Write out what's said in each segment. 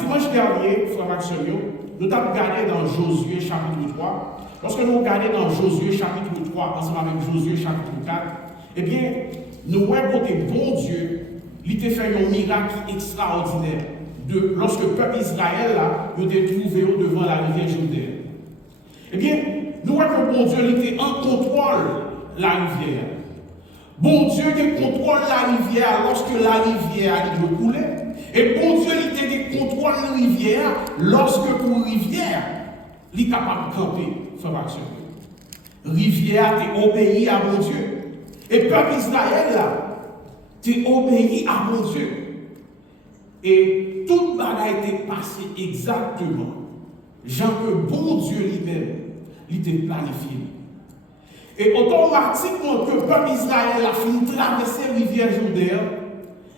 Dimanche dernier, frère Maxime, nous avons regardé dans Josué chapitre 3. Lorsque nous regardons dans Josué chapitre 3, ensemble avec Josué chapitre 4, eh bien, nous voyons que bon Dieu, il a fait un miracle extraordinaire. Lorsque le peuple Israël a été trouvé devant la rivière Jourdain. Eh bien, nous voyons que bon Dieu il était en contrôle la rivière. Bon Dieu qui contrôle la rivière lorsque la rivière a coulé. Et bon Dieu il contrôle la rivière lorsque pour rivière, il est capable de camper. Rivière, tu obéi à mon Dieu. Et peuple Israël là, tu obéi à mon Dieu. Et tout le a été passé exactement. Jean que bon Dieu lui-même, il était planifié. Et automatiquement que le peuple Israël a fini de traverser la rivière Jourdain,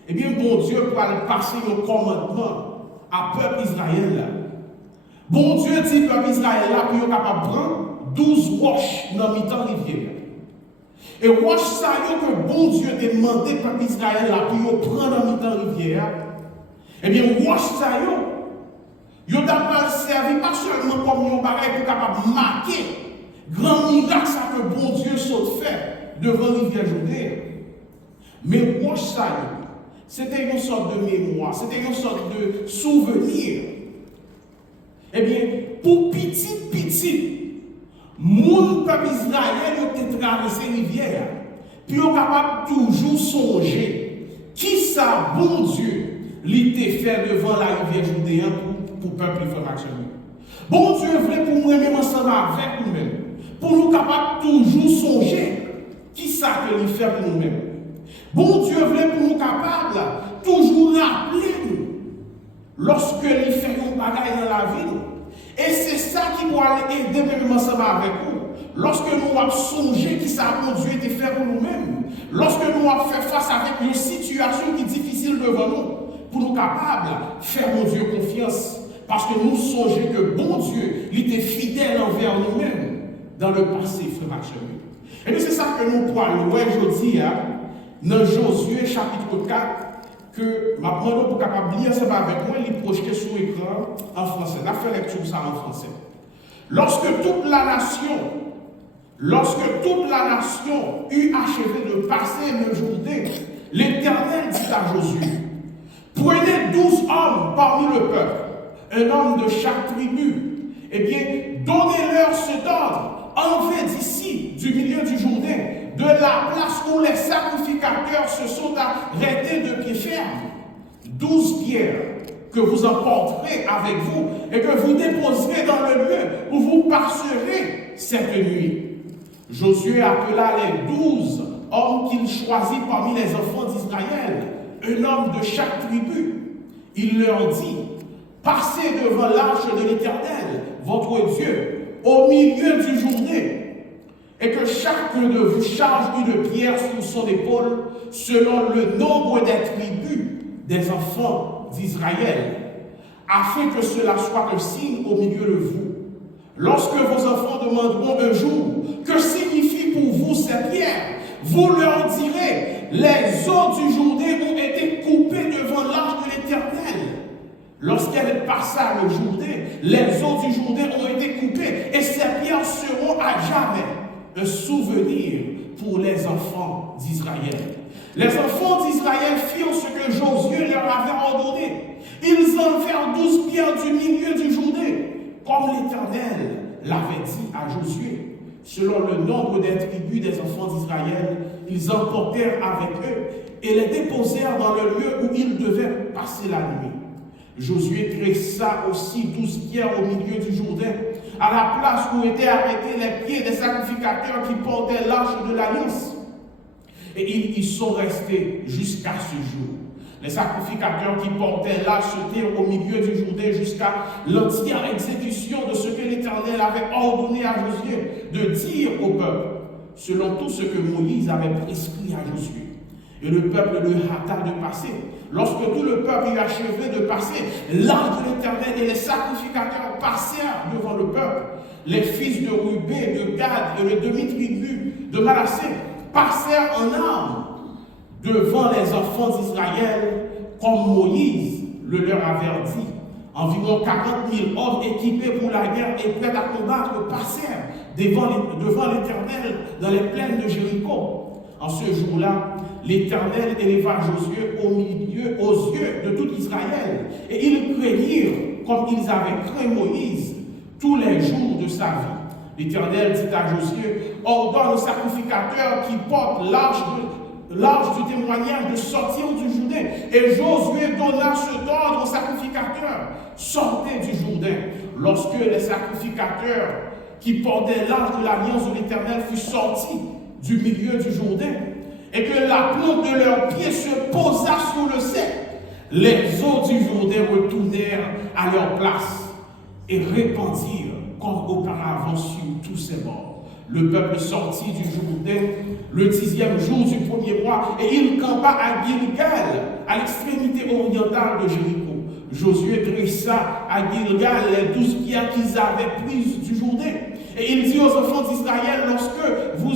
eh bien bon Dieu pour aller passer le commandement à peuple Israël. Bon Dieu dit peuple Israël là, puis il est capable de prendre 12 roches dans le temps rivière. Et roches ça que bon Dieu demandé peuple Israël là, puis il prend dans le temps rivière. Eh bien, roche ça yo d'abord servi pas seulement comme un bagage pour capable marquer grand miracle ça que bon Dieu saute fait devant la rivière Jourdain. Mais roche ça c'était une sorte de mémoire, c'était une sorte de souvenir. Eh bien, pour petit, mon peuple Israël a traversé la rivière, puis on est capable toujours songer qui ça bon Dieu l'était fait devant la rivière Jourdain pour le peuple frère. Bon Dieu voulait pour nous même ensemble avec nous-mêmes, pour nous capables toujours songer qui ça que lui fait pour nous-mêmes. Bon Dieu voulait pour nous capables toujours rappeler nous lorsque il fait un bagage dans la vie. Et c'est ça qui doit aider même ensemble avec nous. Lorsque nous avons songé qui ça bon Dieu était fait pour nous-mêmes, lorsque nous avons fait face avec une situation qui est difficile devant nous, pour nous capables de faire mon Dieu confiance, parce que nous songeons que bon Dieu, il était fidèle envers nous-mêmes dans le passé, frère Maxime. Et c'est ça que nous pouvons voir aujourd'hui, dans Josué chapitre 4, que ma demande pour capable lire ça avec moi, il est projeté sur l'écran en français. On a fait lecture ça en français. Lorsque toute la nation eut achevé de passer le Jourdain, l'Éternel dit à Josué, prenez 12 hommes parmi le peuple, un homme de chaque tribu. Eh bien, donnez-leur cet ordre. Enlevez d'ici, du milieu du Jourdain, de la place où les sacrificateurs se sont arrêtés de pied ferme, 12 pierres que vous emporterez avec vous et que vous déposerez dans le lieu où vous passerez cette nuit. Josué appela les 12 hommes qu'il choisit parmi les enfants d'Israël, un homme de chaque tribu. Il leur dit, passez devant l'arche de l'Éternel, votre Dieu, au milieu du Jourdain, et que chacun de vous charge une pierre sur son épaule, selon le nombre des tribus des enfants d'Israël, afin que cela soit un signe au milieu de vous. Lorsque vos enfants demanderont un jour, que signifie pour vous ces pierres, vous leur direz, les eaux du Jourdain ont été coupées devant l'arche de l'Éternel. Lorsqu'elle passa le Jourdain, les eaux du Jourdain ont été coupées et ces pierres seront à jamais un souvenir pour les enfants d'Israël. Les enfants d'Israël firent ce que Josué leur avait ordonné. Ils enlevèrent 12 pierres du milieu du Jourdain, comme l'Éternel l'avait dit à Josué. Selon le nombre des tribus des enfants d'Israël, ils emportèrent avec eux et les déposèrent dans le lieu où ils devaient passer la nuit. Josué dressa aussi 12 pierres au milieu du Jourdain, à la place où étaient arrêtés les pieds des sacrificateurs qui portaient l'arche de l'alliance. Et ils y sont restés jusqu'à ce jour. Les sacrificateurs qui portaient l'arche se tirent au milieu du Jourdain jusqu'à l'entière exécution de ce que l'Éternel avait ordonné à Josué de dire au peuple, selon tout ce que Moïse avait prescrit à Josué. Et le peuple le hâta de passer. Lorsque tout le peuple eut achevé de passer, l'arche de l'Éternel et les sacrificateurs passèrent devant le peuple. Les fils de Rubé, de Gad et le demi-tribu de Manassé passèrent en armes devant les enfants d'Israël, comme Moïse le leur avait dit, Environ 40 000 hommes équipés pour la guerre et prêts à combattre passèrent devant l'Éternel dans les plaines de Jéricho. En ce jour-là, l'Éternel éleva Josué aux yeux de tout Israël, et ils craignirent comme ils avaient craint Moïse tous les jours de sa vie. L'Éternel dit à Josué, ordonne aux sacrificateurs qui portent l'arche du témoignage de sortir du Jourdain. Et Josué donna cet ordre aux sacrificateurs, sortez du Jourdain. Lorsque les sacrificateurs qui portaient l'arche de l'alliance de l'Éternel furent sortis du milieu du Jourdain, et que la plante de leurs pieds se posa sur le sec, les eaux du Jourdain retournèrent à leur place et répandirent comme auparavant sur tous ses bords. Le peuple sortit du Jourdain le 10e jour du premier mois, et il campa à Gilgal, à l'extrémité orientale de Jéricho. Josué dressa à Gilgal les 12 pierres qu'ils avaient prises du Jourdain. Et il dit aux enfants d'Israël, lorsque vos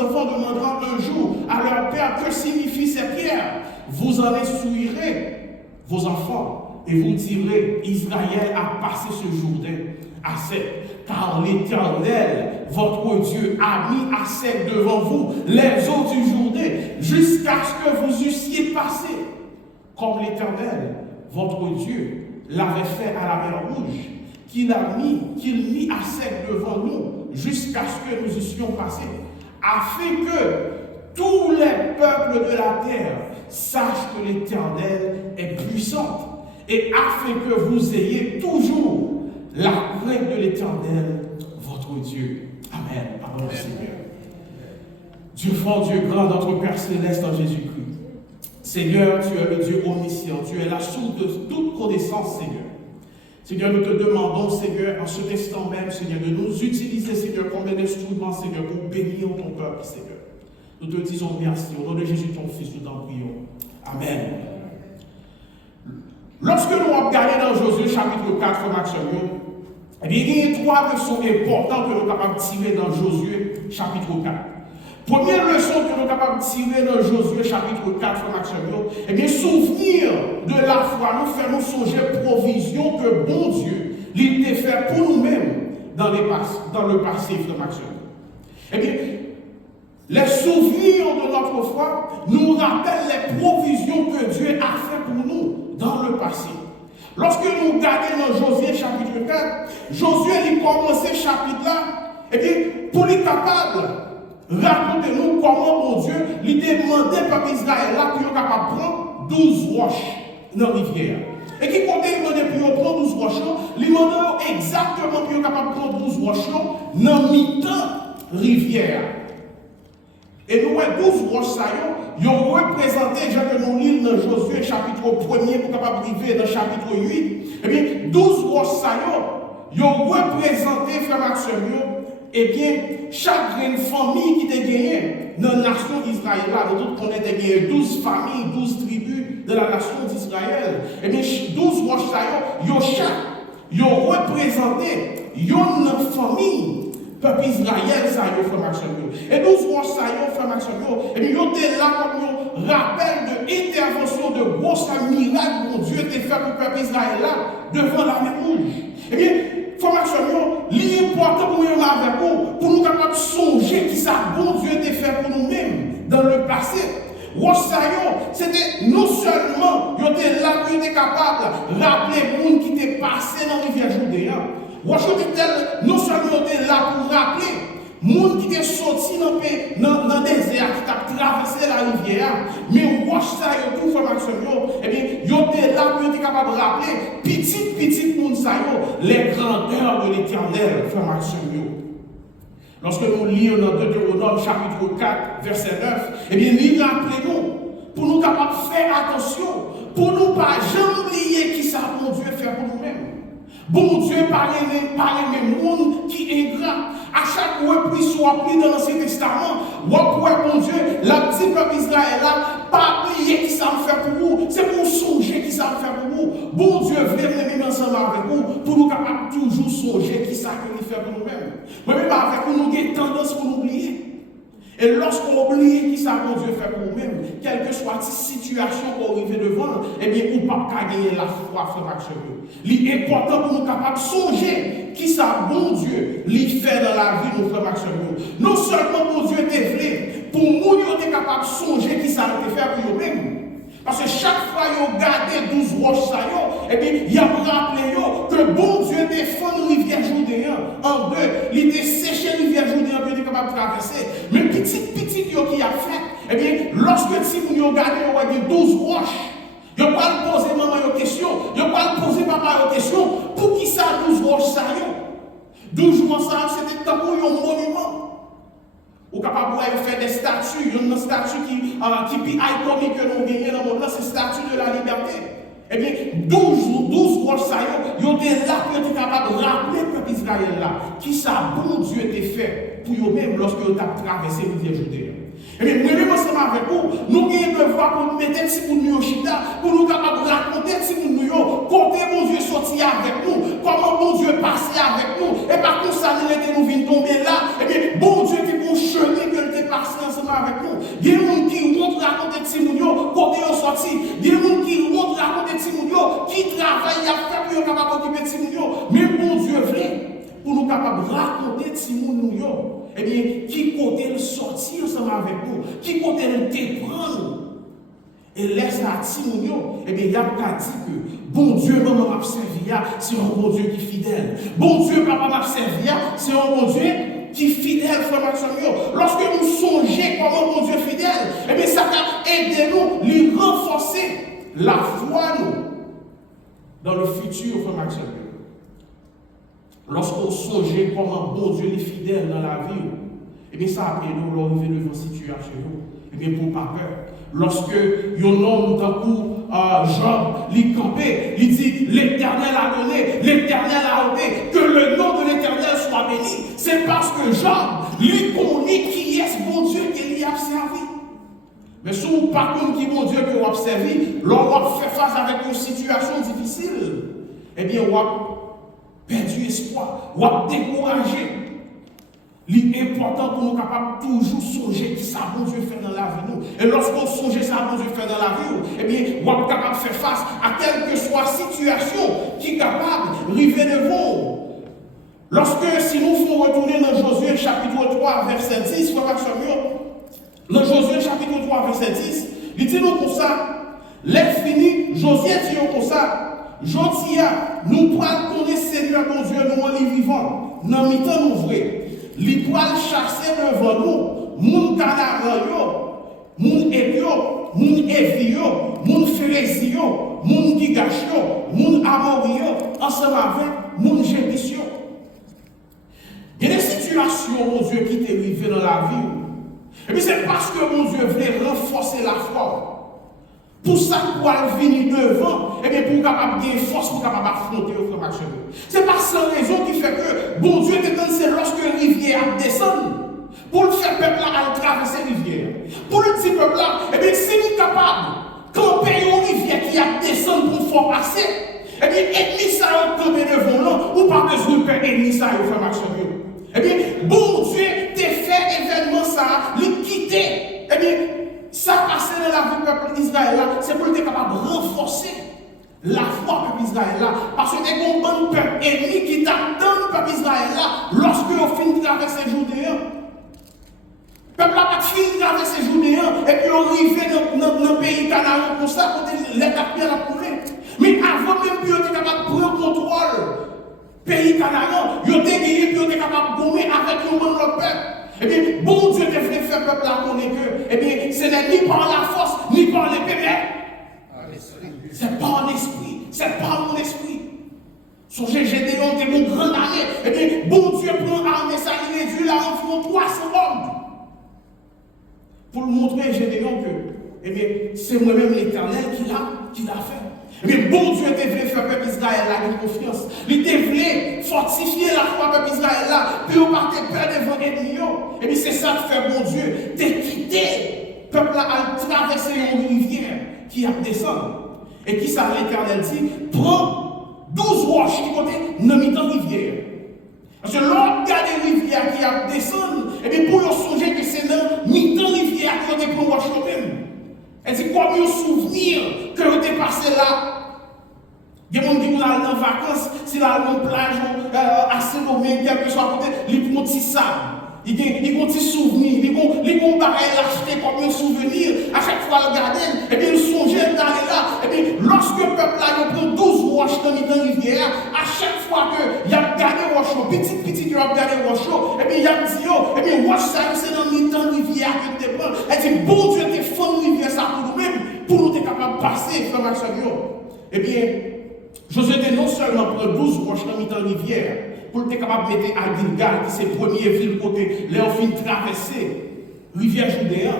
enfants demanderont un jour à leur père que signifient ces pierres, vous en instruirez vos enfants et vous direz, Israël a passé ce Jourdain à sec, car l'Éternel, votre Dieu, a mis à sec devant vous les eaux du Jourdain, jusqu'à ce que vous eussiez passé, comme l'Éternel, votre Dieu, l'avait fait à la mer Rouge, qu'il mit à sec devant nous, jusqu'à ce que nous eussions passé, afin que tous les peuples de la terre sachent que l'Éternel est puissant, et afin que vous ayez toujours la crainte de l'Éternel, votre Dieu. Amen. Parole du Seigneur. Dieu fort, Dieu grand, notre Père céleste en Jésus-Christ. Seigneur, tu es le Dieu omniscient, tu es la source de toute connaissance, Seigneur. Seigneur, nous te demandons, Seigneur, en cet instant même, Seigneur, de nous utiliser, Seigneur, comme un instrument, Seigneur, pour bénir ton peuple, Seigneur. Nous te disons merci. Au nom de Jésus, ton Fils, nous t'en prions. Amen. Lorsque nous regardons dans Josué chapitre 4, eh bien, il y a 3 leçons importantes que nous sommes capables de tirer dans Josué chapitre 4. Première leçon que nous sommes capables de tirer dans Josué chapitre 4, eh bien, souvenir de la foi, nous faisons songer provision que bon Dieu, il t'a fait pour nous-mêmes dans le passé, Eh bien, les souvenirs de notre foi nous rappellent les provisions que Dieu a fait pour nous dans le passé. Lorsque nous regardons dans Josué chapitre 4, Josué il commence ce chapitre-là, et bien, pour être capable, racontez-nous comment mon Dieu lui demandait au peuple Israël là pour être capable de prendre 12 roches dans la rivière. Et qui comptait demander pour prendre 12 roches, il demandait exactement pour être capable de prendre 12 roches dans la mi-temps rivière. Et nous, 12 roches, ils ont représenté, j'ai que nous lisons dans Josué chapitre 1er, pour capable arriver dans chapitre 8. Eh bien, 12 roches, ils ont représenté, frère Maxime, eh bien, chaque famille qui était gagnée dans la nation d'Israël, là, de tout qu'on était gagné 12 familles, 12 tribus de la nation d'Israël. Eh bien, 12 roches, ils ont représenté une famille. Peuple Israël, ça y est, frère Maxime. Et 12 roches, ça y est, frère Maxime. Et bien, ils étaient là comme un rappel de intervention, de gros miracle que Dieu t'a fait pour le peuple Israël là, devant la mer Rouge. Eh bien, frère Maxime, l'important pour nous avec vous, pour nous capables de songer qui ça, bon Dieu t'a fait pour nous-mêmes dans le passé. Rosaillon, c'était non seulement, ils étaient là pour être capables de rappeler les gens qui étaient passés dans la rivière Judéa. Non seulement était là pour rappeler les gens qui étaient sortis dans le désert, qui ont traversé la rivière, mais Rosaillon, tout formation, eh bien, ils étaient là pour être capables de rappeler petit monde, les grandeurs de l'Éternel, formation. Lorsque nous lisons dans Deutéronome chapitre 4, verset 9, eh bien, il rappelez-nous, pour nous capables de faire attention, pour nous pas jamais oublier qui ça, mon Dieu, fait pour nous-mêmes. Bon Dieu, par les mêmes mondes qui est ingrat. À chaque reprise soit pris dans l'Ancien Testament, bon Dieu, la petite peuple Israël là, pas oublier qui ça me fait pour vous. C'est pour songer qui ça me fait pour vous. Bon Dieu, venez même ensemble avec vous pour nous capables toujours songer qui ça que nous fait pour nous-mêmes. Mais même avec nous, nous avons tendance pour nous oublier. Et Et lorsqu'on oublie qui ça bon Dieu fait pour nous-mêmes, quelle que soit la situation qu'on arrive devant, eh bien, on ne peut pas gagner la foi, frère Maxime. Il est important pour nous capables de songer qui ça bon Dieu lui fait dans la vie, nos frères Maxime. Non seulement pour Dieu développer, pour nous, nous sommes capables de songer qui ça a été fait pour nous-mêmes. Parce que chaque fois qu'ils ont gardé 12 roches, eh bien, il a rappelé que bon Dieu défend la rivière Jourdain en deux. Il a séché la rivière Jourdain pour être capable de traverser. Mais petit qui a fait, eh bien, lorsque si vous avez gardé 12 roches, vous n'avez pas poser maman une question, vous n'avez pas poser papa une question, pour qui ça 12 roches ça 12 roches ça, c'était un monument. Ou capable de faire des statues, une statue qui est iconique que nous gagnons dans le monde, c'est la statue de la liberté. Eh bien, 12 roches, ils ont été là pour être capables de rappeler le peuple Israël là, qui ça bon Dieu était fait pour eux-mêmes lorsque ils ont traversé la rivière Jourdain. Eh bien, nous-mêmes ensemble avec vous, nous avons devoir pour nous mettre si pour nous pour nous capables de raconter si pour nous, comment bon Dieu sorti avec nous, comment bon Dieu passé avec nous, et par contre, ça nous vient tomber là, eh bien, bon Dieu qui pour chemin que nous passé ensemble avec nous. Il y a des gens qui rentrent raconter si nous, côté ils sorti, il y a des gens qui rentrent raconter si nous, qui travaillent à faire pour nous capables d'occuper si nous, mais bon Dieu voulait. Pour nous capables de raconter Timoun nous, eh bien, qui côté le sortir ensemble avec nous, qui côté le déprendre. Et laisse à Timoun, eh bien, il y a dit que bon Dieu, maman m'a servi, c'est un bon Dieu qui est fidèle. Bon Dieu, papa m'a servi, c'est un bon Dieu qui est fidèle, frère Maxime. Lorsque nous songeons comment bon Dieu est fidèle, eh bien, ça va aider nous, lui renforcer la foi, nous, dans le futur, frère Maxime. Lorsqu'on songe comment bon Dieu est fidèle dans la vie, eh bien, ça a aidé nous à arriver devant une situation. Eh bien, pour pas peur. Lorsque un homme, d'un coup, Job, il campait, il dit l'Éternel a donné, l'Éternel a ôté, que le nom de l'Éternel soit béni. C'est parce que Job, lui connaît qui est ce bon Dieu qu'il y a servi. Mais si vous ne pas qui bon Dieu que vous avez servi, l'on va faire face avec une situation difficile, eh bien, on va perdu espoir, ou à décourager. L'important pour nous capables toujours songer qui ça bon Dieu fait dans la vie nous. Et lorsqu'on songe ça bon Dieu fait dans la vie, eh bien, on est capable de faire face à quelle que soit la situation qui est capable d'arriver devant. Lorsque, si nous faisons retourner dans Josué chapitre 3, verset 10, dans Josué chapitre 3, verset 10, il dit nous comme ça, l'est fini, Josué dit comme ça, Jodia, nous pouvons connaître Seigneur mon Dieu, nous en vivant. Dans le temps nous vrai. Nous pouvons chasser devant nous, moun Canaran, moun Ethio, moun Evio, moun Phérézio, moun Gigachio, moun Amorio, ensemble avec moun Jébisio. Il y a des situations, mon Dieu, qui t'est arrivé dans la vie. Et puis c'est parce que mon Dieu voulait renforcer la foi. Pour ça, pour venir devant, et bien pour capable de force, pour capable affronter le frère Maxime. C'est par cette raison qui fait que bon Dieu te donne, c'est lorsque la rivière descend, pour le faire peuple là à traverser la rivière. Pour le petit peuple là, et bien si nous sommes capables, camper une rivière qui a descendu pour faire passer, et bien ennemi ça a campé devant nous, ou pas besoin de faire ennemi ça, le frère Maxime. Et bien bon Dieu te fait événement ça, le quitter, et bien ça passé dans la vie du peuple d'Israël, c'est pour être capable de renforcer la foi du peuple d'Israël. Parce que des grands peuples ennemis qui t'attendent le peuple d'Israël lorsque on finit de traverser Jourdain. Le peuple n'a pas fini de traverser Jourdain et puis on arrive dans le pays Canaan pour ça, pour l'étape bien la couler. Mais avant même que on était capable de prendre contrôle pays Canaan, on était gagné puis on était capable de gommer avec le monde de peuple. Eh bien, bon Dieu te fait faire peuple là qu'on est que, eh bien, ce n'est ni par la force, ni par l'épée, mais c'est par l'esprit, c'est par mon esprit. Songez, Gédéon était mon grand armée. Eh bien, bon Dieu prend l'armée, ça il réduit là environ 300 hommes. Pour montrer Gédéon que, eh bien, c'est moi-même l'Éternel qui l'a fait. Mais bon Dieu devait faire peuple Israël là une confiance. Il devait fortifier la foi peuple Israël là. Puis on partait peur devant l'ennemi. Et puis c'est ça que fait bon Dieu. T'es quitté. Peuple là a traversé une rivière qui a descendu. Et qui ça l'Éternel dit, prends 12 roches qui côté dans mi-temps rivière. Parce que l'autre gars des rivières qui a descendu, et bien pour songer que c'est dans mi-temps rivière qui était pour moi même. Elle dit, comme un souvenir que vous avez passé là. Il y a des gens qui sont en vacances, si là, on plage, assez nommé, quelque chose à côté, ils font petit sable. Ils ont des souvenirs, ils ont l'acheter comme un souvenir. À chaque fois, regarder, et bien, ils songeaient d'aller là. Et bien, lorsque le peuple là, il prend 12 roches dans les rivières, à chaque fois qu'il y a gardé roche, petit, il a gardé roche, et bien, il a dit, et bien, roche ça, c'est dans les rivières que tu prends. Elle dit, bon Dieu, tu es fan de rivière ça pour nous-mêmes, pour nous être capables de passer, frère Maxime. Eh bien, Josué était non seulement prendre 12 roches dans les rivières, pour être capable de mettre à Gilgal, qui c'est la première ville côté, les fins traverser rivière Judéen.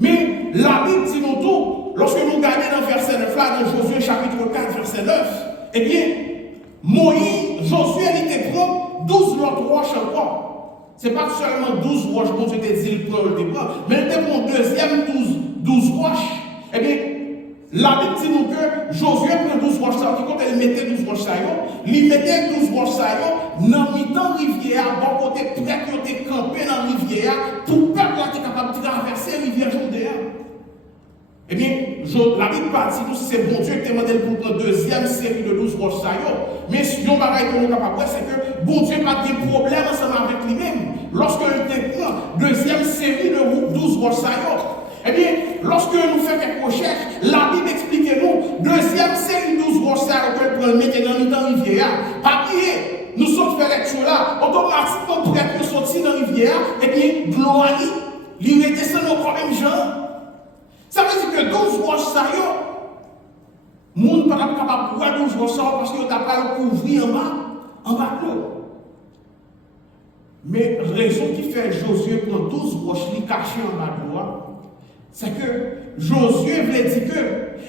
Mais la Bible dit nous tout, lorsque nous regardons dans verset 9, là, dans Josué chapitre 4, verset 9, eh bien, Josué, il était prend 12 autres roches encore. Ce n'est pas seulement 12 roches, bon Dieu te dit, il prend le départ, mais il était pour deuxième 12 roches. Eh bien, la Bible dit nous que Josué prend 12 roches, qui quand elle mettait 12 roches, il mettait 12 roches dans mi-temps rivière, bon côté près qui était campé dans la rivière, pour le peuple qui est capable de traverser la rivière Judéen. Eh bien, la Bible partit nous, c'est bon Dieu qui te demandé pour prendre deuxième série de 12 roches. Mais si on va être capable, c'est que bon Dieu n'a pas de problème ensemble avec lui-même. Lorsque il prend deuxième série de 12 roches, eh bien, lorsque nous faisons quelques recherches, la Bible explique nous, deuxième série de 12 roches que nous mettons dans le temps rivière. Papier, nous sommes fait lecture là, automatiquement pour être sortis dans la rivière, eh bien, gloire, il redescend au même genre. Ça veut dire que 12 roches, le monde n'est pas capable de voir 12 roches parce qu'il n'a pas le couvrir en bas de l'eau. Mais la raison qui fait Josué prend 12 roches, les cacher en bas de l'eau, c'est que Josué voulait dire que,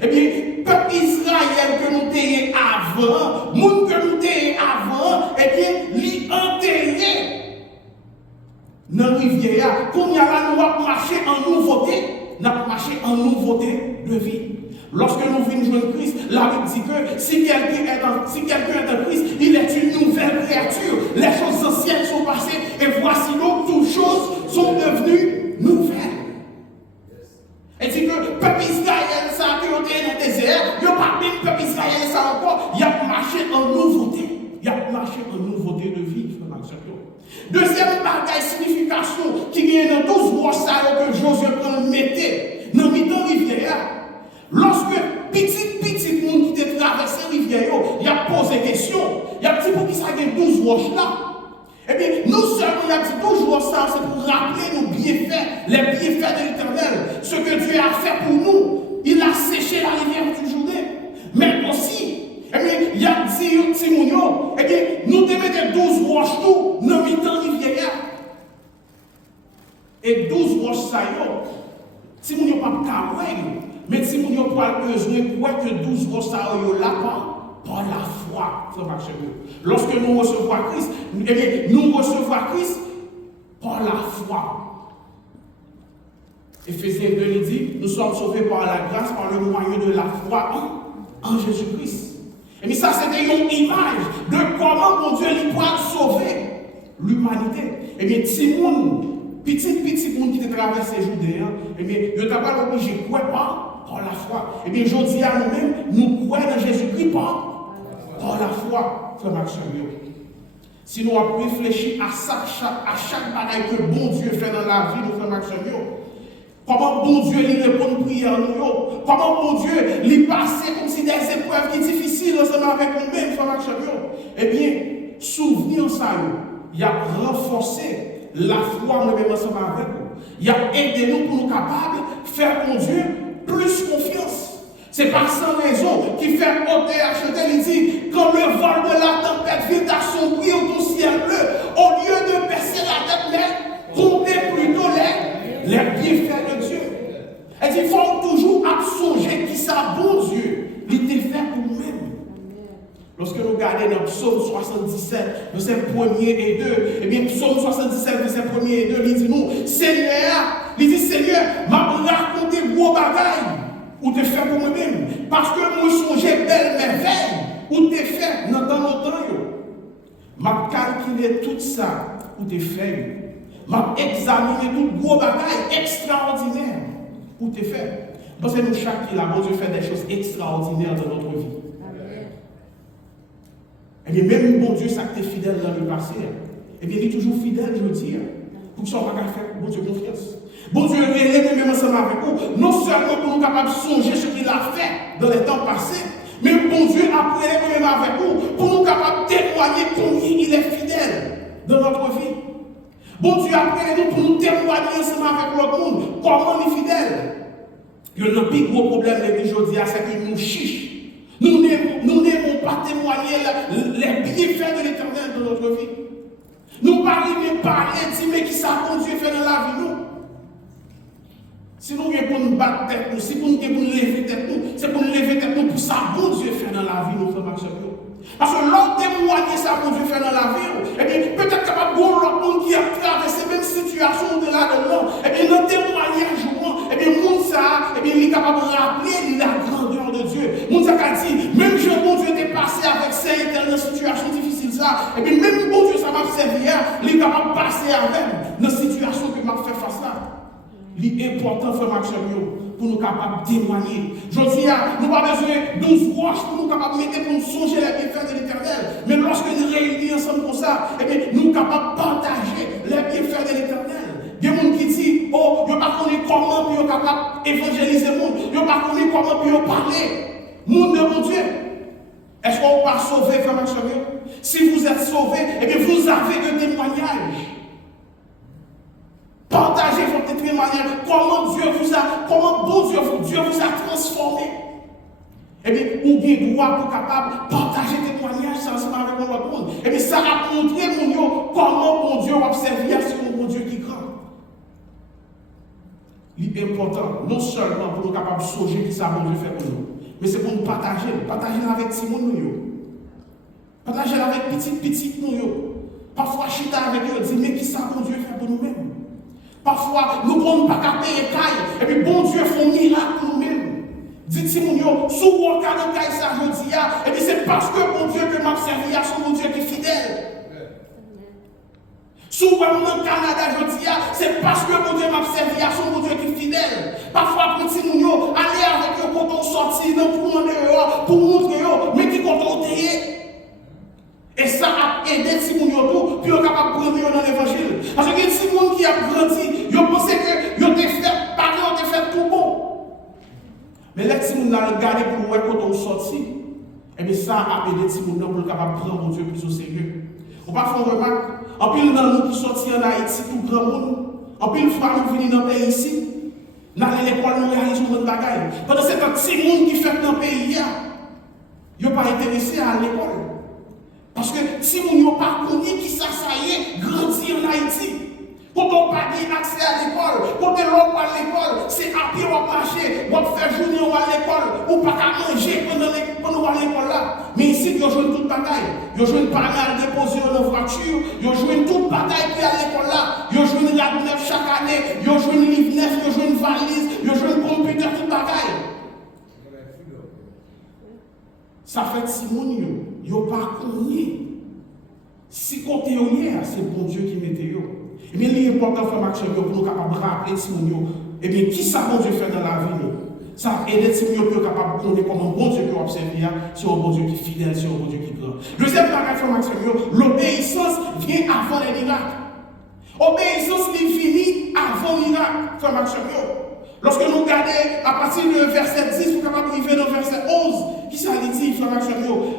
eh bien, peuple Israël que nous ayons avant, monde que nous ayons avant, eh bien, l'y enterré dans la rivière. Comme il y a là, nous avons marché en nouveauté, nous avons marché en nouveauté de vie. Lorsque nous venons joindre Christ, la Bible dit que si quelqu'un est en Christ, il est une nouvelle créature. Les choses anciennes sont passées et voici donc toutes choses sont devenues nouvelles. Elle dit que le peuple Israël, ça a été dans le désert, il n'y a pas même peuple Israël, ça encore, il a marché en nouveauté. Il a marché en nouveauté de vie. Deuxième bagaille, signification qui vient dans 12 mois que Josué mettait dans le mi-temps rivière. Lorsque petit monde qui était traversé la rivière, il a posé question, il a dit pour qui ça y a 12 roches là. Eh bien, nous seulement, il a dit toujours ça, c'est pour rappeler nos bienfaits, les bienfaits de l'Éternel, ce que Dieu a fait pour nous. Il a séché la rivière du Jourdain. Mais aussi, eh bien, il a dit, Timounio, eh bien, nous devons mettre 12 roches tout, dans mi-temps rivière. Et 12 roches ça y est. Timounio pas de mais Timounio pas besoin de quoi que 12 roches ça y est là par la foi, frère Marc. Lorsque nous recevons Christ, eh bien, nous recevons Christ par la foi. Éphésiens 2 il dit, nous sommes sauvés par la grâce, par le moyen de la foi en Jésus-Christ. Et bien ça, c'était une image de comment mon Dieu lui pourra sauver l'humanité. Et bien, petit monde qui te traverse les Judéens, et bien, il n'a pas obligé de croire par la foi. Et bien, je dis à nous-mêmes, nous croyons dans Jésus-Christ par la foi, frère Maxime. Si nous avons réfléchi à chaque bagaille que bon Dieu fait dans la vie de frère Maxime, comment bon Dieu lui répond aux prières nous, comment bon Dieu lui passe comme si des épreuves qui sont difficiles ensemble avec nous-mêmes, frère Maxime. Eh bien, souvenir ça, il a renforcé la foi nous-mêmes ensemble avec nous. Il a aidé nous pour nous capables de faire pour Dieu plus confiance. C'est par sans raison qu'il fait ôter à chanter, il dit, quand le vol de la tempête vient assombrir ton ciel bleu, au lieu de baisser la tête, mais compter plutôt les bienfaits de Dieu. Elle dit, il faut toujours songer qui ça, bon Dieu, il te fait pour nous-mêmes. Lorsque nous regardons dans Psaume 77, verset 1er et 2, eh bien, Psaume 77, verset 1er et 2, il dit nous, Seigneur, m'a raconté gros bagaille, ou te fait pour moi-même, parce que moi, songeais belle merveille, ou te fait dans nos temps, m'a calculé tout ça, ou te fait, m'a examiné tout gros bagaille extraordinaire pour te faire. Parce que nous, chaque qui là, bon Dieu fait des choses extraordinaires dans notre vie. Et bien, même bon Dieu, ça que tu es fidèle dans le passé, et bien, il est toujours fidèle, je veux dire, pour que ça va faire, bon Dieu, confiance. Bon Dieu, il est même ensemble avec vous, non seulement pour nous capables de songer ce qu'il a fait dans les temps passés, mais bon Dieu, après, même avec vous, pour nous capables de témoigner combien il est fidèle dans notre vie. Bon Dieu, après nous, pour nous témoigner ensemble avec l'autre monde, comment il est fidèle. Il y a un plus gros problème aujourd'hui, c'est que nous chiche. Nous n'aimons pas témoigner les bienfaits de l'Éternel dans notre vie. Nous parlons de parler, dire mais qui ça bon Dieu fait dans la vie nous. Si nous voulons pour nous battre tête, si nous voulons pour nous lever tête, c'est pour nous lever tête pour ça bon Dieu fait dans la vie nous frères Maxime. Parce que l'autre témoigner ça bon Dieu fait dans la vie, et bien peut-être capable de l'autre monde qui a traversé même situation au-delà de nous, et bien notre témoignage, et bien monde ça, et bien il est capable de rappeler la grandeur de Dieu. Monde ça a dit, même Jean bon Dieu est passé avec ces éternelles situations difficiles ça, et bien même bon Dieu ça m'a servi, il est capable de passer avec dans situation que m'a fait face là. L'important frère Maxime pour nous capables de témoigner. Je dis, nous n'avons pas besoin de 12 roches pour nous capables de mettre pour nous songer les bienfaits de l'Éternel. Mais lorsque nous réunissons ensemble comme ça, eh bien, nous sommes capables de partager les bienfaits de l'Éternel. Il y a des gens qui disent, oh, je ne sais pas comment nous sommes capables d'évangéliser le monde. Je ne sais pas comment nous parler. Monde de mon Dieu. Est-ce qu'on va pas sauver, frère Maxime? Si vous êtes sauvé, eh bien, vous avez un témoignage. Partagez votre témoignage, comment bon Dieu vous a transformé. Eh bien, vous avez droit pour capable de partager témoignage ensemble avec notre monde. Eh bien, ça a montré comment bon Dieu va servir sur mon Dieu qui est grand. L'important, non seulement pour nous capables de songer qui ça bon Dieu fait pour nous, mais c'est pour nous partager avec Simon nous. Partager avec petit nous. Parfois, chita avec eux, dire mais qui ça bon Dieu fait pour nous-mêmes. Parfois, nous ne pouvons pas payer caille. Et puis, bon Dieu fait un miracle pour nous-mêmes. Dites-moi, si vous avez un caille, ça je dis, et puis c'est parce que bon Dieu que m'a servi, c'est mon Dieu qui est fidèle. Si vous avez un Canada, je dis, c'est parce que bon Dieu m'a servi, c'est mon Dieu qui est fidèle. Parfois, petit nous, aller avec eux quand on sortit, pour montrer, mais qui compte au théâtre. Et ça a aidé Simon tout, puis on est capable de prendre dans l'évangile. Parce que Simon qui a grandi, il pensait que il était fait, pareil, il était fait tout bon. Mais là, Simon a regardé pour voir quand on sortit, et bien ça a aidé Simon pour être capable de prendre mon Dieu plus au sérieux. On va faire une remarque, en pile dans nous qui sortis en Haïti, tout grand monde, en pile fois nous venons dans le pays ici, dans l'école, nous réalisons notre bagaille. Pendant ce temps, Simon qui fait dans le pays, il n'est pas intéressé à l'école. Parce que si vous n'avez pas connu qui ça y est, grandi en Haïti. Quand on n'a pas accès à l'école, quand on est là à l'école, c'est à pied ou marcher, on va faire journée à l'école, ou pas qu'à manger pendant on va à l'école là. Mais ici, ils jouent toute bataille. Ils jouent une panale déposée dans la voiture, ils jouent toute bataille qui est à l'école là. Ils jouent une rade neuf chaque année, ils jouent une livre neuf, ils jouent une valise, ils jouent un computer, toute bataille. Ça fait Simon, ils n'ont pas connu. Si côté c'est bon Dieu qui mettait yo. Et bien, l'important, frère Maxime, pour nous capables de rappeler Simon, et bien, qui ça bon Dieu fait dans la vie? Ça aide Simon pour capable de connaître comment bon Dieu peut observer, c'est un bon Dieu qui est fidèle, c'est un bon Dieu qui est grand. Deuxième bagage, frère Maxime, l'obéissance vient avant les miracles. Obéissance est finie avant les miracles, frère Maxime. Lorsque nous regardons à partir du verset 10, pour capable arriver dans le verset 11, qui ça dit, frère Maxime?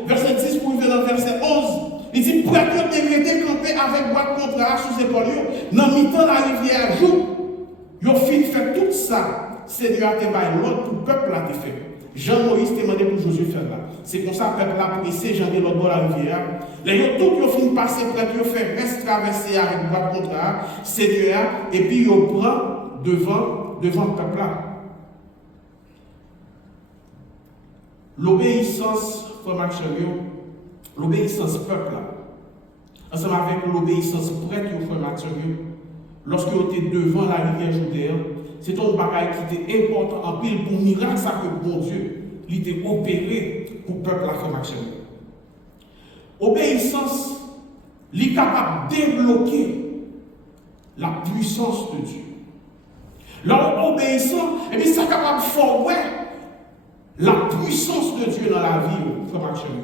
Verset 10 pour arriver dans le verset 11. Il dit, pour que devrait décamper avec boîte contrat sous épaule, dans le mi-temps la rivière joue, ils ont fini de faire tout ça. Seigneur a été l'autre pour le peuple a été fait. Jean-Moïse t'a demandé pour Josué faire là. C'est comme ça que le peuple a pressé, Jean de l'autre bord de la rivière. Les tout ils ont fini de passer près, ils ont fait reste traverser avec boîte contrat, Seigneur, et puis ils ont pris devant le peuple là. L'obéissance, frère Maxime, l'obéissance peuple, ensemble avec l'obéissance prêtre, frère Maxime, lorsque vous étiez devant la rivière Jourdain, c'est un bagage qui était important en pile pour miracle ça que bon Dieu, il était opéré pour le peuple, frère Maxime. Obéissance, il est capable de débloquer la puissance de Dieu. Leur obéissant, et bien ça capable de former la puissance de Dieu dans la vie, frère Maxime.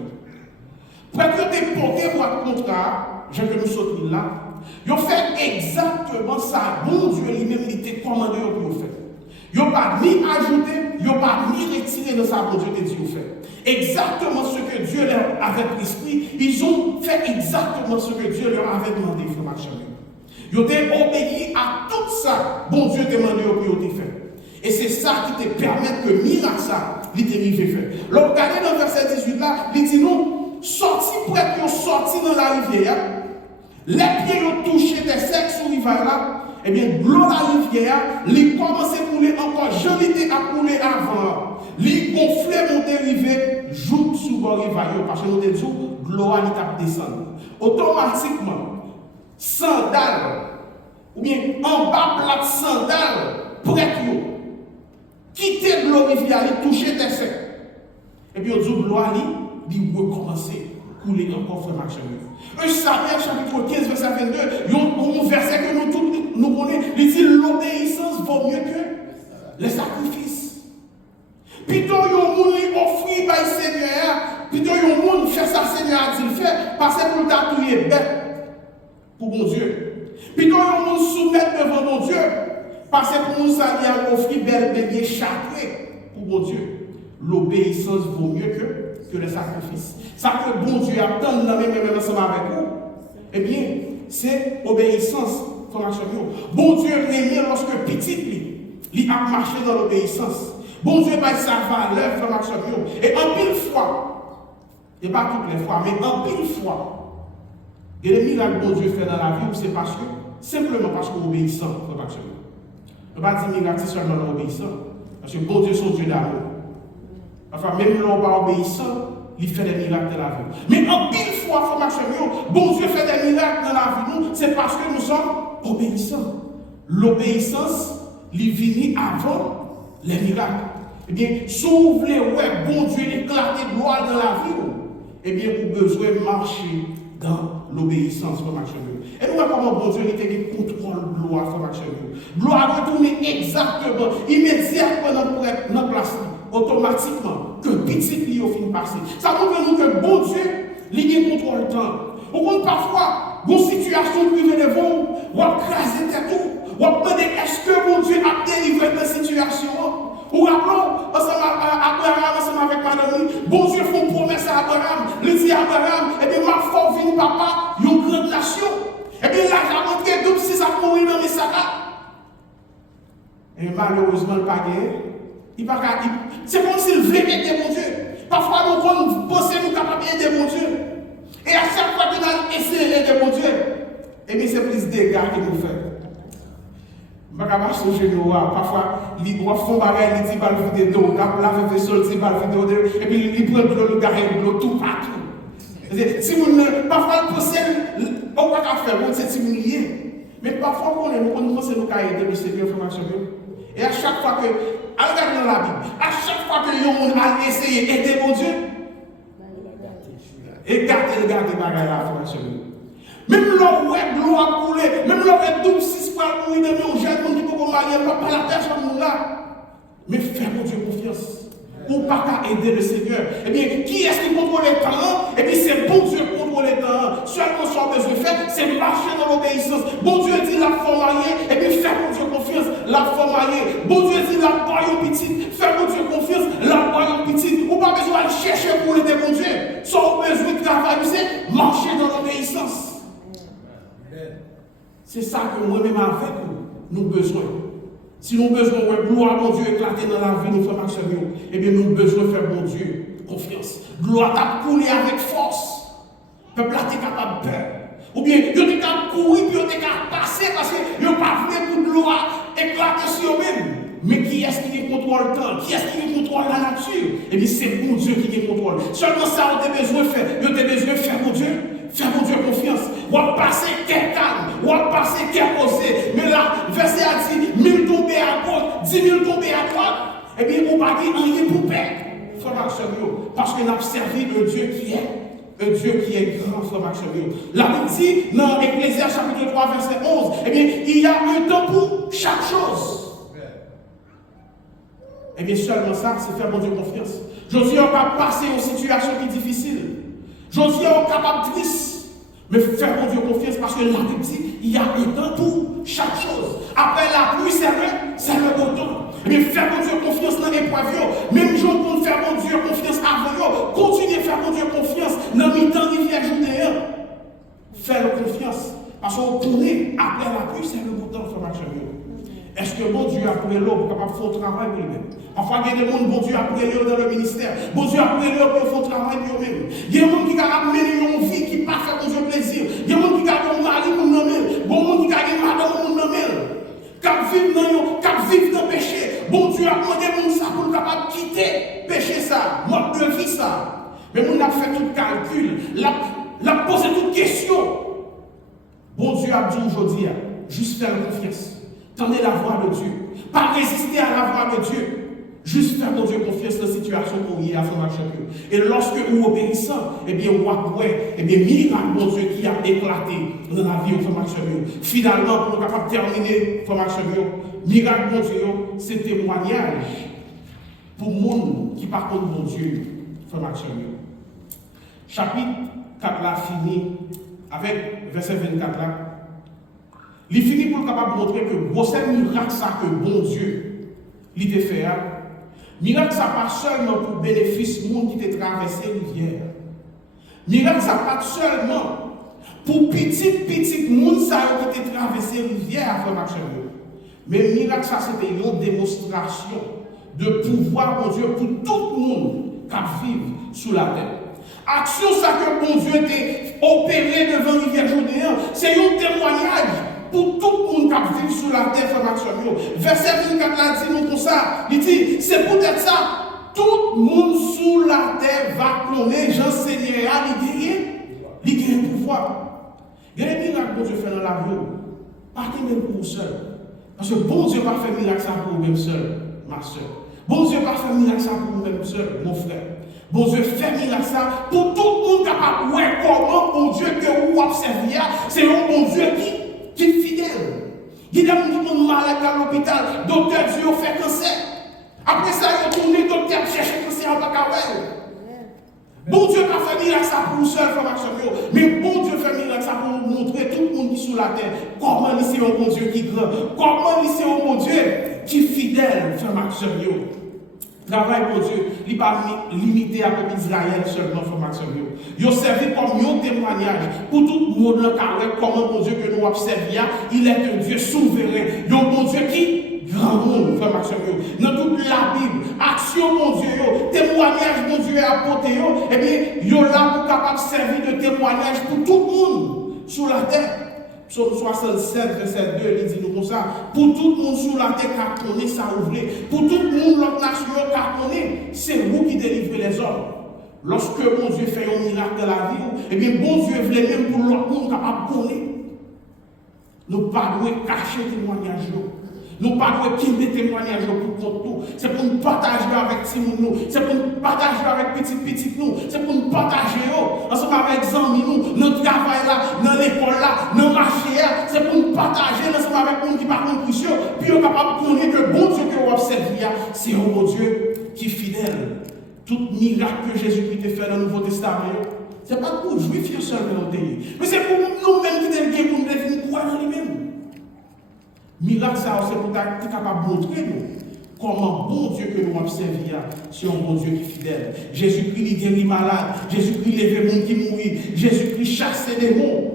Pour que tu porté pour être contrat, j'ai que nous sommes là, ils ont fait exactement ça. Bon Dieu lui-même, il était commandé pour le faire. Ils n'ont pas ni ajouté, ils n'ont pas ni retiré de ça, bon Dieu te dit au fait. Exactement ce que Dieu leur avait prescrit, ils ont fait exactement ce que Dieu leur avait demandé, frère Maxime. Ils ont obéi à tout ça, bon Dieu demandé au plus haut fait. Et c'est ça qui te permet que miracle ça, il t'est fait. Alors, regardez dans le verset 18 là, il dit non, sorti près qu'ils ont sorti dans la rivière, les pieds ont touché des secs sur la rivière là, eh bien, l'eau de la rivière, il commence à couler encore, j'en étais à couler avant. Il gonflait mon dérivé, joue sous le rivière, parce que nous avons dit, l'eau a descendu. Automatiquement, sandales, ou bien en bas plat sandales, près quitter l'eau rivière, toucher des secs. Et puis, on dit, l'eau il recommence à couler encore, frère Maxime. Samuel chapitre 15, verset 22, il y a un verset que nous tous nous connaissons, il dit l'obéissance vaut mieux que les sacrifices. Plutôt il y a un monde qui offre par le Seigneur, plutôt il y a un monde qui fait ça, Seigneur a dit le fait, parce que pour t'appuyer bête pour mon Dieu. Plutôt il y a un monde soumettre devant mon Dieu, parce que pour nous, ça vient offrir bel bélier sacré pour mon Dieu. L'obéissance vaut mieux que les sacrifices. Ça que bon Dieu attend dans même ensemble avec vous, eh bien, c'est obéissance. Bon Dieu réunit lorsque petit, il a marché dans l'obéissance. Bon Dieu va sa valeur, et en pile fois, et pas toutes les fois, mais en pile fois, et les miracles que bon Dieu fait dans la vie, c'est parce que, simplement parce qu'on est obéissant. On ne va pas dire miracle seulement dans l'obéissant, parce que bon Dieu, son Dieu d'amour. Enfin, même là, on va obéissant, il fait des miracles dans la vie. Mais en pile fois, bon Dieu fait des miracles dans la vie, c'est parce que nous sommes obéissants. L'obéissance, il vient avant les miracles. Eh bien, si vous voulez, bon Dieu éclater gloire dans la vie, eh bien, vous avez besoin de marcher dans l'obéissance. Et nous voyons comment bon Dieu était contrôle de gloire. Gloire retourne exactement, immédiatement dans notre place. Automatiquement, que petit li au fin passé. Ça montre nous que bon Dieu, il contrôle le temps. Au compte parfois, vos situations privées de vous, ou à craser tout, ou à demander est-ce que bon Dieu a délivré de cette situation. Ou rappelons, Abraham, ensemble avec madame, bon Dieu fait une promesse à Abraham. Il dit à Abraham, et bien ma fort vient papa, une grande nation. Et bien là, j'ai montré donc si ça courir dans mes sacs. Et malheureusement, le paquet. C'est comme s'il voulait aider mon Dieu. Parfois, nous pensons nous capables d'aider mon Dieu. Et à chaque fois que nous essayons d'aider mon Dieu, eh bien, c'est plus de dégâts qu'il nous fait. Je ne sais pas si je parfois, il doit faire des il dit par le vidéo, il a lavé le sol, il par le vidéo, et puis il prend de l'eau, le garé de l'eau, tout partout. Si vous parfois, le procès, on ne va pas faire, c'est humilié. Mais parfois, on pense que nous avons aidé le Seigneur, et à chaque fois que, regardez dans la Bible, à chaque fois que l'on a essayé d'aider mon Dieu, et regardez la formation. Même là où l'eau a coulé, même là où il y a 12-6 fois courir dans nos jeunes, on dit qu'on va marier, pas la personne là. Mais fais mon Dieu confiance. Ou pas qu'à aider le Seigneur. Eh bien, qui est-ce qui contrôle les temps? Eh bien, c'est bon Dieu qui contrôle les temps. Seulement ce qu'on a besoin de faire, c'est marcher dans l'obéissance. Bon Dieu dit la forme mariée, eh bien, fais mon Dieu confiance, la forme mariée. Bon Dieu dit la boire petite, fais mon Dieu confiance, la boire petite. Ou pas besoin de chercher pour aider mon Dieu. Sans besoin de travailler, c'est marcher dans l'obéissance. C'est ça que moi-même avec nous avons besoin. Si nous avons besoin de gloire, mon Dieu, éclater dans la vie, nous faisons marcher mieux. Eh bien, nous avons besoin de faire, mon Dieu, confiance. Gloire t'a coulé avec force. Le peuple est capable de peur. Ou bien, il est capable de courir, puis il est capable de passer, parce qu'il n'a pas voulu pour gloire éclater sur eux-mêmes. Mais qui est-ce qui contrôle le temps? Qui est-ce qui contrôle la nature? Eh bien, c'est mon Dieu qui contrôle. Seulement ça, on a besoin de faire. On a besoin de faire, mon Dieu. Faire mon Dieu confiance. On va passer cœur calme. On va passer cœur posé. Mais là, verset a dit 1000 tombés à gauche, 10 000 tombés à droite. Eh bien, on va dire rien pour perdre. Parce qu'on a servi un Dieu qui est un Dieu qui est grand, frère Maxime. La Bible dit, dans Ecclésiaste chapitre 3, verset 11, eh bien, il y a un temps pour chaque chose. Eh bien, seulement ça, c'est faire mon Dieu confiance. Je dis, on va passer aux situations qui sont difficiles. Je dis, on est capable de triste. Mais faire mon Dieu confiance parce que la Bible dit, il y a un temps pour chaque chose. Après la pluie, c'est le beau temps. Mais faire mon Dieu confiance dans l'épreuve, même jour pour faire mon Dieu confiance avant, continuez à faire mon Dieu confiance dans les temps rivière judéen. Faire confiance. Parce qu'on connaît, après la pluie, c'est le beau temps, frère Maxime. Est-ce que bon Dieu a pris l'eau pour capable faire un travail pour lui-même? Parfois, il y a des gens, bon Dieu a pris l'eau dans le ministère. Bon Dieu a pris l'eau pour faire un travail pour lui-même. Il y a des gens qui ont mené une vie qui n'a pas fait pour Dieu plaisir. Il y a des gens qui ont un mari pour nous nommer. Bon gens qui ont une madame pour nous nommer. Qui vivent dans le péché. Bon Dieu a demandé à ça pour capable quitter péché ça, mode de vie ça. Mais on a fait tout calcul, l'a posé toute question. Bon Dieu a dit aujourd'hui, juste faire confiance. Tendez la voix de Dieu. Pas résister à la voix de Dieu. Juste faire mon Dieu confiance dans la situation où il y a son marché. Et lorsque vous obéissez, eh bien, vous voyez, eh bien, miracle, mon Dieu, qui a éclaté dans la vie au marché. Finalement, pour nous capables de terminer au marché, miracle, mon Dieu, c'est témoignage pour le monde qui par contre, mon Dieu, au marché. Chapitre 4 là fini avec verset 24 là. Il finit pour capable montrer que c'est un miracle ça que bon Dieu il te fait. Miracle ça pas seulement pour bénéfice monde qui te traversé rivière. Miracle ça pas seulement pour petit monde ça qui te traversé rivière à faire marcher. Mais miracle ça c'était une démonstration de pouvoir bon Dieu pour tout le monde qui vit sous la terre. Action ça que bon Dieu t'a opéré devant rivière Judéen, c'est un témoignage pour tout le monde qui vit sur la terre, frère Maxime. Verset 24 là dit nous comme ça. Il dit, c'est peut-être ça. Tout le monde sous la terre va connaître Jean Seigneur, il gagne pouvoir. Il y a des miracles que Dieu fait dans la vie. Pas même pour vous seul. Parce que bon Dieu va faire miracle ça pour vous-même seul, ma soeur. Bon Dieu va faire miracle ça pour vous-même seul, mon frère. Bon Dieu fait miracle ça pour tout le monde capable de voir comment bon Dieu que vous observez, c'est un bon Dieu qui est fidèle. Il y a des gens qui sont malades à l'hôpital, docteur Dieu fait cancer. Après ça, il retourne, docteur cherche cancer en Bacawel. Bon Dieu n'a fait miracle ça pour vous seul, frère Maxime. Mais bon Dieu fait miracle ça pour vous montrer tout le monde qui est sur la terre. Comment il c'est un bon Dieu qui est grand. Comment il c'est un bon Dieu qui est fidèle, frère Maxime. Travail pour Dieu, il n'est pas limité à peuple Israël seulement, frère Maxime. Il a servi comme un témoignage pour tout le monde comment mon Dieu que nous observions, il est un Dieu souverain. Il y a un bon Dieu qui grand monde, frère Maxime. Dans toute la Bible, action mon Dieu, témoignage mon Dieu a apporté, eh bien, il est là pour capable servir de témoignage pour tout le monde sur la terre. Psaume 67, verset 2, il dit nous comme ça. Pour tout le monde sur la terre qui connaît ça ouvrir. Pour tout le monde, l'autre nation qui connaît, c'est vous qui délivrez les hommes. Lorsque mon Dieu fait un miracle dans la vie, eh bien, bon Dieu voulait même pour l'autre monde capable de connaître. Nous ne pas cacher le témoignage. Nous ne pas quitter des témoignages pour nous. C'est pour nous partager avec nous. C'est pour nous partager avec petit nous. C'est pour nous partager ensemble avec les amis nous. Notre travail là, dans l'école là, dans le marché là. C'est pour nous partager ensemble avec nous qui parlent de Christ. Puis on est capable de connaître que bon Dieu que vous observez, c'est un bon Dieu qui est fidèle. Tout miracle que Jésus-Christ a fait dans le Nouveau Testament, ce n'est pas pour les Juifs seulement, mais c'est pour nous-mêmes qui devons pour nous définir quoi dans lui-même. Miracle, ça, c'est pour être capable de montrer comment bon Dieu que nous observons, c'est un bon Dieu qui est fidèle. Jésus-Christ, il guérit malade. Jésus-Christ, il lève les gens qui mourent. Jésus-Christ chasse les démons.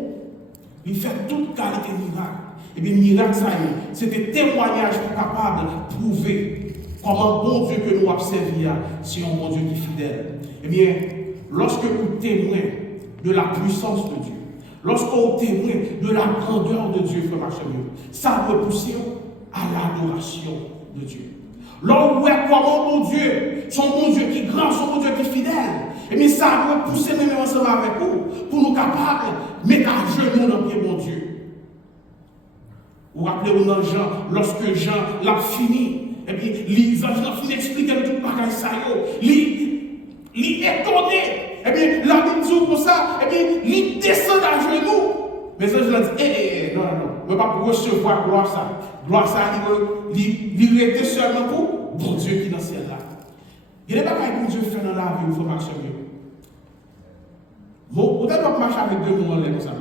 Il fait toute qualité de miracle. Et bien, miracle, ça, c'est des témoignages capables de prouver comment bon Dieu que nous observons, c'est un bon Dieu qui est fidèle. Eh bien, lorsque vous témoignez de la puissance de Dieu, lorsqu'on témoigne de la grandeur de Dieu, frère Maxime, ça doit pousser à l'adoration de Dieu. Lorsqu'on voit comment mon Dieu, son bon Dieu qui est grand, son bon Dieu qui est fidèle, et bien ça doit pousser même ensemble avec vous pour nous capables de mettre à genoux dans le pied mon Dieu. Vous rappelez-vous dans Jean, lorsque Jean l'a fini, et bien les anges l'ont fini d'expliquer tout le bagage ça, il est étonné. eh bien, la Bible dit comme ça, eh bien, il descend à genoux. Mais ça, je l'ai dit, non, je ne vais pas recevoir gloire ça. Gloire ça, il était seulement pour bon Dieu qui est dans le ciel là. Il n'y a pas que Dieu fait dans la vie, il faut marcher mieux. Bon, vous devez marcher avec deux mots comme ça.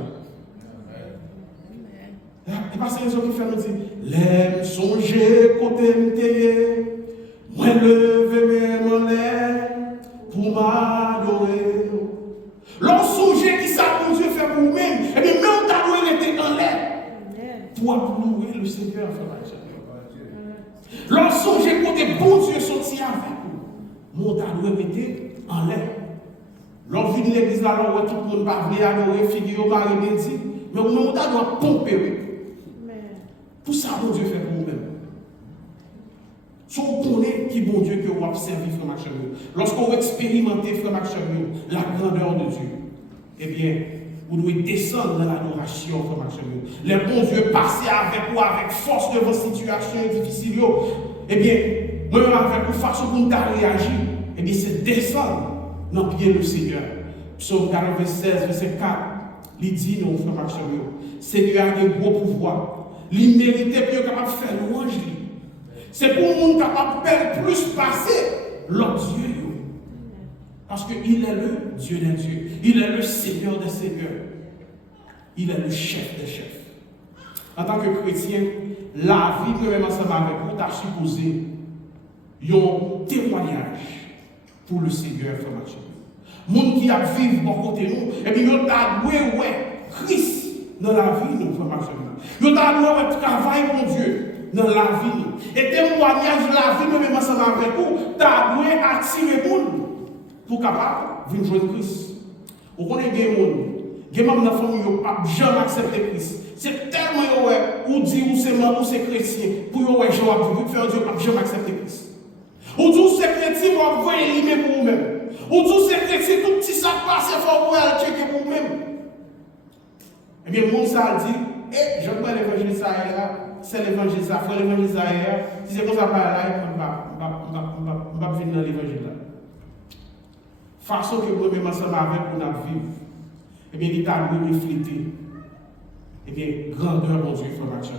Et parce que les gens qui font nous dire, l'aime songer côté m'téye, moi lever même en l'air pour m'adorer. L'on songer qui ça pour Dieu fait pour nous-mêmes, et bien même t'adorer était en l'air pour louer le Seigneur. L'on songer côté bon Dieu sorti avec nous, mon t'adorer était en l'air. L'on vit l'église là, l'on tout le monde va venir adorer, figure, Marie béni, mais on doit pomper. Pour ça, bon Dieu fait pour nous-mêmes. Si on connaît qui bon Dieu que vous avez servi, frère Maxime, lorsqu'on expérimente, frère Maxime, la grandeur de Dieu, eh bien, vous devez descendre dans l'adoration, frère Maxime. Les bons dieux passer avec vous, avec force de vos situations difficiles, eh bien, moi, avec vous, façon pour nous réagir, eh bien, c'est descendre dans le pied du Seigneur. Psaume 96, verset 4, il dit, non, frère Maxime, Seigneur a un gros pouvoir. Il méritait plus capable de faire louange. C'est pour le monde capable de faire plus passer leur Dieu. Parce qu'il est le Dieu des dieux. Il est le Seigneur des seigneurs. Il est le chef des chefs. En tant que chrétien, la vie que même ensemble avec vous, tu as supposé un témoignage pour le Seigneur. Le monde qui a vécu bon côté nous, et puis il a doué, Christ dans la vie, nous, frère Maxime. Nous avons un travail, mon Dieu, dans la vie. Et témoignage de la vie, même ensemble avec vous, tu as doué attirer le monde pour capable de venir joindre Christ. Vous connaissez des gens, des membres de la famille qui n'ont jamais accepté Christ. C'est tellement ou dit ou c'est membre ou c'est chrétien, pour eux, je vais faire Dieu n'a jamais accepté Christ. Ou dit c'est chrétien, vous pouvez éliminer pour vous-même. Ou dit c'est chrétien, tout petit ça passe, il faut vous aller checker pour vous-même. Eh bien, le monde ça dit, je prends l'évangile ça c'est l'évangile ça, frère l'évangile ça si c'est comme ça, là, on va venir dans l'évangile là. Façon que vous-même ensemble avec vous vivre, eh bien, il t'a refléter, eh bien, grandeur, mon Dieu, formation.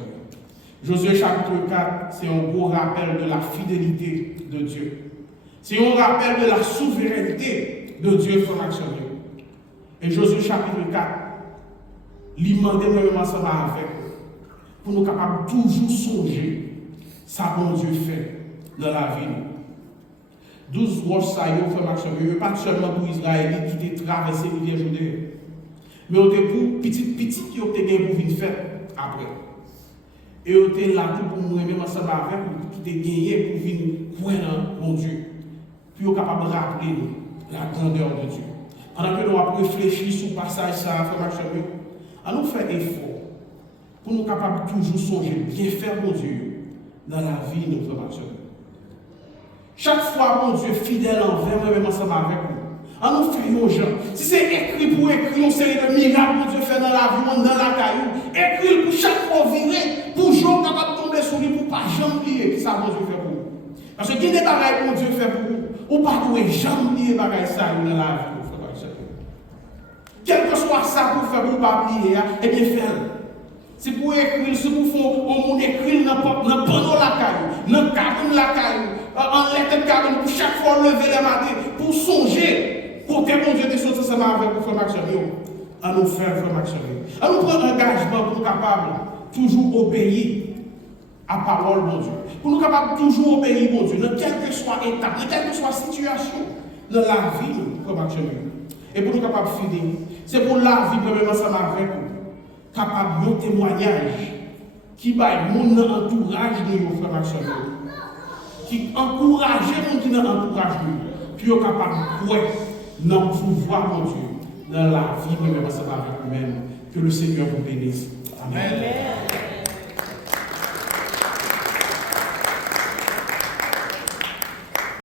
Josué chapitre 4, c'est un beau rappel de la fidélité de Dieu. C'est un rappel de la souveraineté de Dieu, formation. Et Josué chapitre 4, il demande même ensemble avec pour nous capables toujours songer ça bon Dieu fait dans la vie. 12 roches ça y est, pas seulement pour Israël qui était traversé la rivière Jourdain, mais aussi pour petit qui ont été pour venir faire après. Et on était là pour nous même ensemble avec pour qui était gagné pour venir croire mon Dieu. Puis on est capable de rappeler la grandeur de Dieu. Pendant que nous avons réfléchi sur le passage ça, à nous faire effort pour nous capables toujours songer, bien faire mon Dieu dans la vie de notre marché. Chaque fois, mon Dieu fidèle envers nous, même ensemble avec nous. À nous faire nos gens. Si c'est écrit pour écrire une série de miracles que Dieu fait dans la vie, dans la caillou, écrit pour chaque fois virer, pour toujours capable de tomber sur lui, pour ne pas jamais oublier que ça, mon Dieu fait pour vous. Parce que qui n'est pas que mon Dieu fait pour vous, ou pas pouvez jamais oublier que ça dans la vie. Quel que soit ça pour faire pour ne pas oublier, et bien faire. C'est pour écrire, c'est pour faire au monde écrire dans le panneau la caillou, dans le cabine la caillou, en lettre de cabine, pour chaque fois lever le matin, pour songer, pour que mon Dieu te sorte ensemble avec vous, frère Maxime, à nous faire, frère Maxime. À nous prendre un engagement pour nous capables toujours obéir à la parole, mon Dieu. Pour nous capables toujours obéir, mon Dieu, dans quelle que soit étape, dans quelle que soit situation, dans la vie, frère Maxime. Et pour nous capables de finir, c'est pour la vie, même ensemble avec vous. Capable de témoignage qui va mon entourage de nos frères Maxime, qui encourage mon qui dans entourage de puis capable de croire dans le pouvoir mon Dieu dans la vie même ensemble avec nous-mêmes. Que le Seigneur vous bénisse. Amen. Amen.